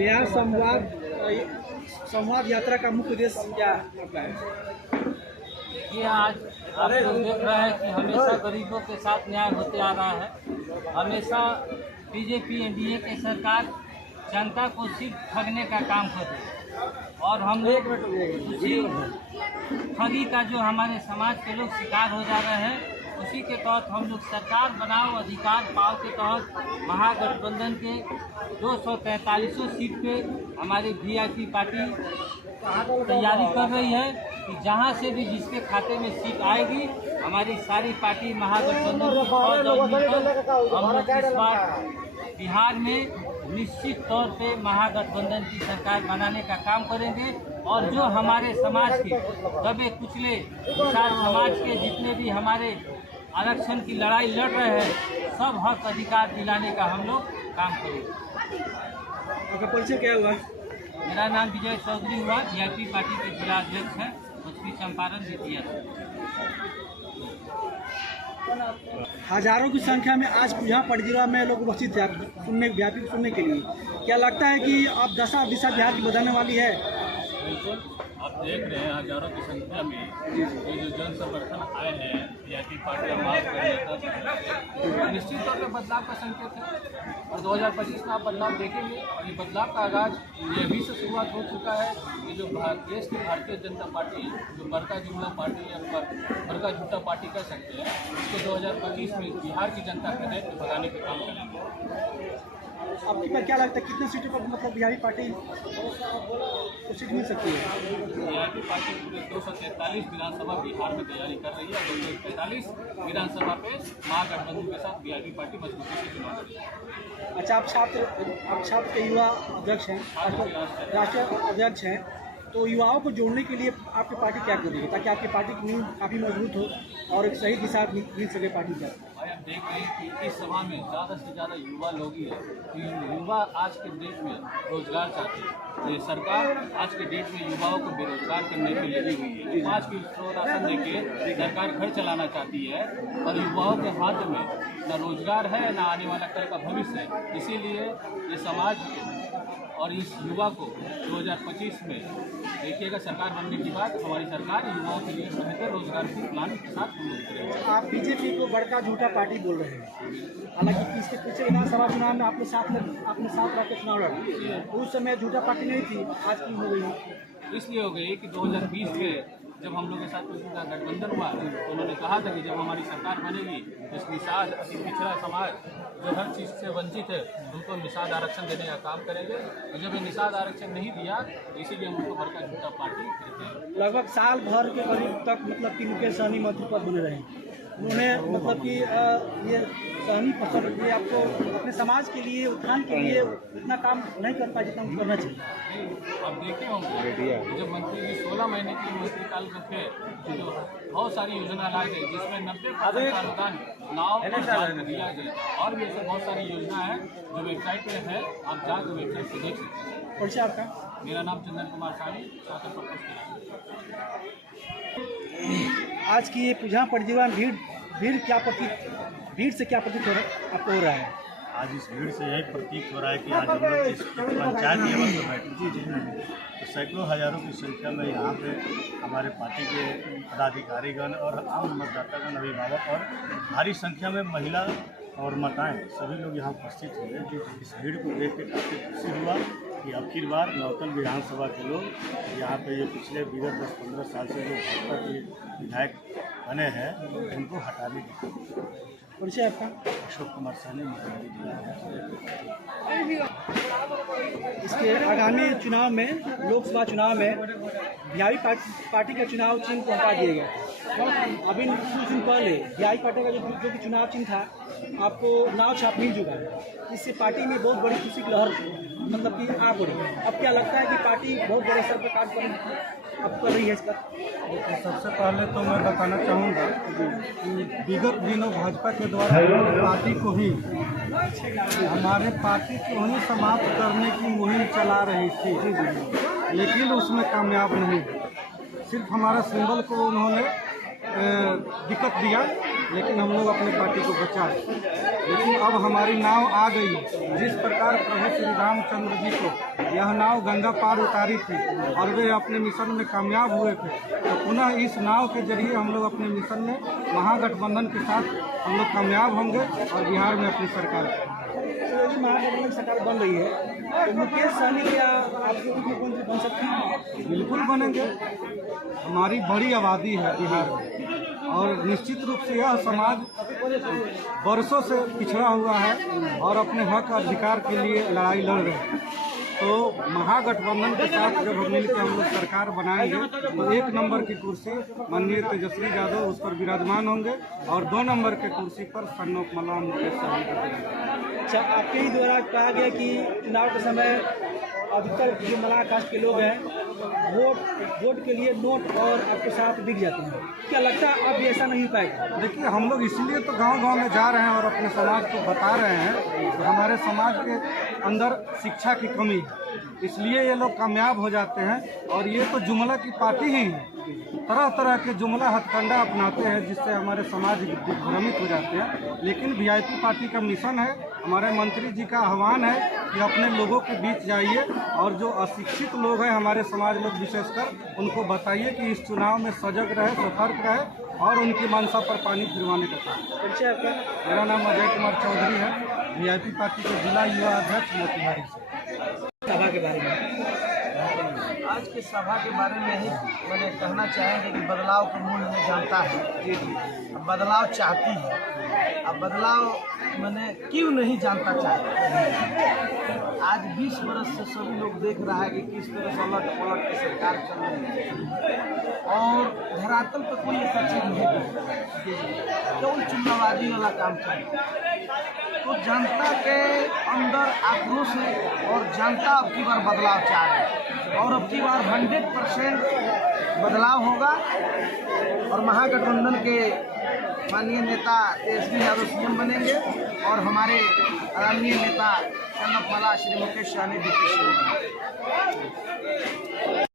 न्याय संवाद यात्रा का मुख्य उद्देश्य क्या है? ये आज आप लोग देख रहे हैं कि हमेशा गरीबों के साथ न्याय होते आ रहा है। हमेशा बीजेपी एनडीए की सरकार जनता को सिर्फ ठगने का काम कर रही है और हम लोग उसी ठगी का जो हमारे समाज के लोग शिकार हो जा रहे हैं, उसी के तहत हम लोग सरकार बनाओ अधिकार पाओ के तहत महागठबंधन के 243 सीट पे हमारी वीआईपी पार्टी तैयारी कर रही है कि जहां से भी जिसके खाते में सीट आएगी, हमारी सारी पार्टी महागठबंधन की 6 दल मिलकर हम लोग इस बार बिहार में निश्चित तौर पे महागठबंधन की सरकार बनाने का काम करेंगे और जो हमारे समाज के दबे कुचले किसान समाज के जितने भी हमारे आरक्षण की लड़ाई लड़ रहे हैं, सब हक अधिकार दिलाने का हम लोग काम करेंगे। आपका परिचय क्या हुआ? मेरा नाम विजय चौधरी हुआ, वीआईपी पार्टी के जिला अध्यक्ष हैं, पश्चिमी चंपारण जितिया। हजारों की संख्या में आज यहाँ पटजिरा में लोग उपस्थित थे व्यापी सुनने के लिए। क्या लगता है कि अब दशा दिशा बिहार की बदलने वाली है? आप देख रहे हैं हजारों की संख्या में ये जो जन समर्थन आए हैं वीआईपी पार्टी माफ करने का, निश्चित तौर पर बदलाव का संकेत है और 2025 में आप बदलाव देखेंगे और ये बदलाव का आगाज ये अभी से शुरुआत हो चुका है। ये जो देश की भारतीय जनता पार्टी जो बड़का जुमला पार्टी या बड़का झूठा पार्टी कह सकते हैं, उसको 2025 में बिहार की जनता के हृदय को भगाने का काम करेंगे। आपको क्या लगता है कितने सीटों पर मतलब बिहारी पार्टी को सीट मिल सकती है? वीआईपी पार्टी पूरे 243 विधानसभा बिहार में तैयारी कर रही है। 243 विधानसभा पे महागठबंधन के साथ वीआईपी पार्टी मजबूती से चुनाव लड़ रही है। अच्छा, आप छात्र के युवा अध्यक्ष हैं, राष्ट्रीय अध्यक्ष हैं, तो युवाओं को जोड़ने के लिए आपकी पार्टी क्या करेगी ताकि आपकी पार्टी की नींव काफ़ी मजबूत हो और एक सही दिशा मिल सके पार्टी का? भाई आप देख रहे हैं कि इस सभा में ज़्यादा से ज़्यादा युवा लोग ही है। युवा आज के डेट में रोजगार चाहते हैं। ये सरकार आज के डेट में युवाओं को बेरोजगार करने के लिए लगी हुई है। 5 किलो राशन देके सरकार घर चलाना चाहती है और युवाओं के हाथ में न रोजगार है न आने वाला कल का भविष्य है। इसीलिए ये समाज और इस युवा को 2025 में देखिएगा, सरकार बनने के बाद हमारी सरकार युवाओं के लिए बेहतर रोजगार की प्लान के साथ हम लोग करेंगे। आप बीजेपी को बड़का झूठा पार्टी बोल रहे हैं, हालांकि इसके पीछे विधानसभा चुनाव में आपने साथ रह के चुनाव लड़ा, उस समय झूठा पार्टी नहीं थी, आज की हो गई। इसलिए हो गई कि 2020 में जब हम लोग के साथ उनका गठबंधन हुआ तो उन्होंने कहा था कि जब हमारी सरकार बनेगी तो इस निषाद अति पिछड़ा समाज जो हर चीज़ से वंचित है उनको निषाद आरक्षण देने का काम करेंगे। और जब ये निषाद आरक्षण नहीं दिया तो इसीलिए हम उनको बड़का झूठा पार्टी कहते हैं। लगभग साल भर के करीब तक मतलब कि मुकेश सहनी मंत्री पद बने रहे, उन्होंने मतलब कि ये सहनी पसंद ये आपको अपने समाज के लिए उत्थान के लिए इतना काम नहीं कर पाए जितना करना चाहिए। आप देखे होंगे जब मंत्री जी 16 महीने की मंत्रिकाल में थे तो बहुत सारी योजना लाई गई जिसमें 90% का अनुदान नाव पर दिया गया और भी ऐसे बहुत सारी योजना है जो वेबसाइट पे है, आप जाकर वेबसाइट से देख सकते हैं। परिचय आपका? मेरा नाम चंदन कुमार साड़ी, छात्र प्रकोष्ठ। आज की ये यहाँ पटजिरा में भीड़ से क्या प्रतीत आपको हो रहा है? आज इस भीड़ से यही प्रतीत हो रहा है कि आज हम लोग इस पंचायत लेवल पर बैठे तो सैकड़ों हजारों की संख्या में यहाँ पे हमारे पार्टी के पदाधिकारीगण और आम मतदातागण, अभिभावक और भारी संख्या में महिला और माताएं सभी लोग यहाँ उपस्थित हुए। इस भीड़ को देख के काफ़ी खुशी हुआ कि आखिर बार नौतन विधानसभा के लोग यहाँ पे ये पिछले विगत 10-15 साल से जो भाजपा के विधायक बने हैं उनको हटाने की। परिचय आपका? अशोक कुमार सानी, मुख्यमंत्री जिला। इसके आगामी चुनाव में, लोकसभा चुनाव में बिहारी पार्टी का चुनाव चिन्ह को हटा दिया गया। अभी कुछ दिन पहले बिहारी पार्टी का जो कि चुनाव चिन्ह था आपको नाव छाप मिल चुका है। इससे पार्टी में बहुत बड़ी खुशी की लहर मतलब कि आ पड़ी। अब क्या लगता है कि पार्टी बहुत बड़े स्तर पर कार्य कर रही है इसका? सबसे पहले तो मैं बताना चाहूँगा कि विगत दिनों भाजपा के द्वारा पार्टी को ही हमारे पार्टी को ही समाप्त करने की मुहिम चला रही थी, लेकिन उसमें कामयाब नहीं। सिर्फ हमारा सिंबल को उन्होंने दिक्कत दिया लेकिन हम लोग अपने पार्टी को बचाए। लेकिन अब हमारी नाव आ गई। जिस प्रकार प्रभु श्री रामचंद्र जी को यह नाव गंगा पार उतारी थी और वे अपने मिशन में कामयाब हुए थे, तो पुनः इस नाव के जरिए हम लोग अपने मिशन में महागठबंधन के साथ हम लोग कामयाब होंगे और बिहार में अपनी सरकार तो यदि महागठबंधन की सरकार बन रही है तो मुकेश सहनी क्या आपके उप मुख्यमंत्री बन सकते हैं? बिल्कुल बनेंगे। हमारी बड़ी आबादी है बिहार में और निश्चित रूप से यह समाज वर्षों से पिछड़ा हुआ है और अपने हक अधिकार के लिए लड़ाई लड़ रहे हैं। तो महागठबंधन के साथ जब हम मिलकर हम लोग सरकार बनाएंगे तो 1 नंबर की कुर्सी माननीय तेजस्वी यादव उस पर विराजमान होंगे और 2 नंबर के कुर्सी पर सन्नोक मल्लाह मुकेश सहनी का। अच्छा, आपके ही द्वारा कहा गया कि चुनाव के समय अधिकतर जो मलाह कास्ट के लोग हैं वोट के लिए नोट और आपके साथ बिक जाते हैं। क्या लगता है अब ऐसा नहीं पाएगा? देखिए, हम लोग इसीलिए तो गांव-गांव में जा रहे हैं और अपने समाज को बता रहे हैं कि हमारे समाज के अंदर शिक्षा की कमी है, इसलिए ये लोग कामयाब हो जाते हैं। और ये तो जुमला की पार्टी ही है, तरह तरह के जुमला हथकंडा अपनाते हैं जिससे हमारे समाज दिग्भ्रमित हो जाते हैं। लेकिन वीआईपी पार्टी का मिशन है, हमारे मंत्री जी का आह्वान है कि अपने लोगों के बीच जाइए और जो अशिक्षित लोग हैं हमारे समाज लोग विशेषकर उनको बताइए कि इस चुनाव में सजग रहे, सतर्क रहे और उनकी मंशा पर पानी फिरवाने का काम। परिचय आपका? मेरा नाम अजय कुमार चौधरी है, वीआईपी पार्टी के जिला युवा अध्यक्ष मोतिहारी से। सभा के बारे में आज के सभा के बारे में ही मैंने कहना चाहेंगे कि बदलाव का मूल्य में जानता है, अब बदलाव चाहती है। अब बदलाव मैंने क्यों नहीं जानता चाहता। आज 20 वर्ष से सभी लोग देख रहा है कि किस तरह से उलट पलट की सरकार चल रही है और धरातल पर कोई ऐसा चीज नहीं केवल चुनावबाजी वाला काम चल रहा है। तो जनता के अंदर आक्रोश है और जनता अब की बार बदलाव चाह रही है और अब की बार 100% बदलाव होगा और महागठबंधन के माननीय नेता तेजस्वी यादव सीएम बनेंगे और हमारे आदरणीय नेता सन्नोक मल्लाह श्री मुकेश सहनी डिप्टी सीएम बनेंगे।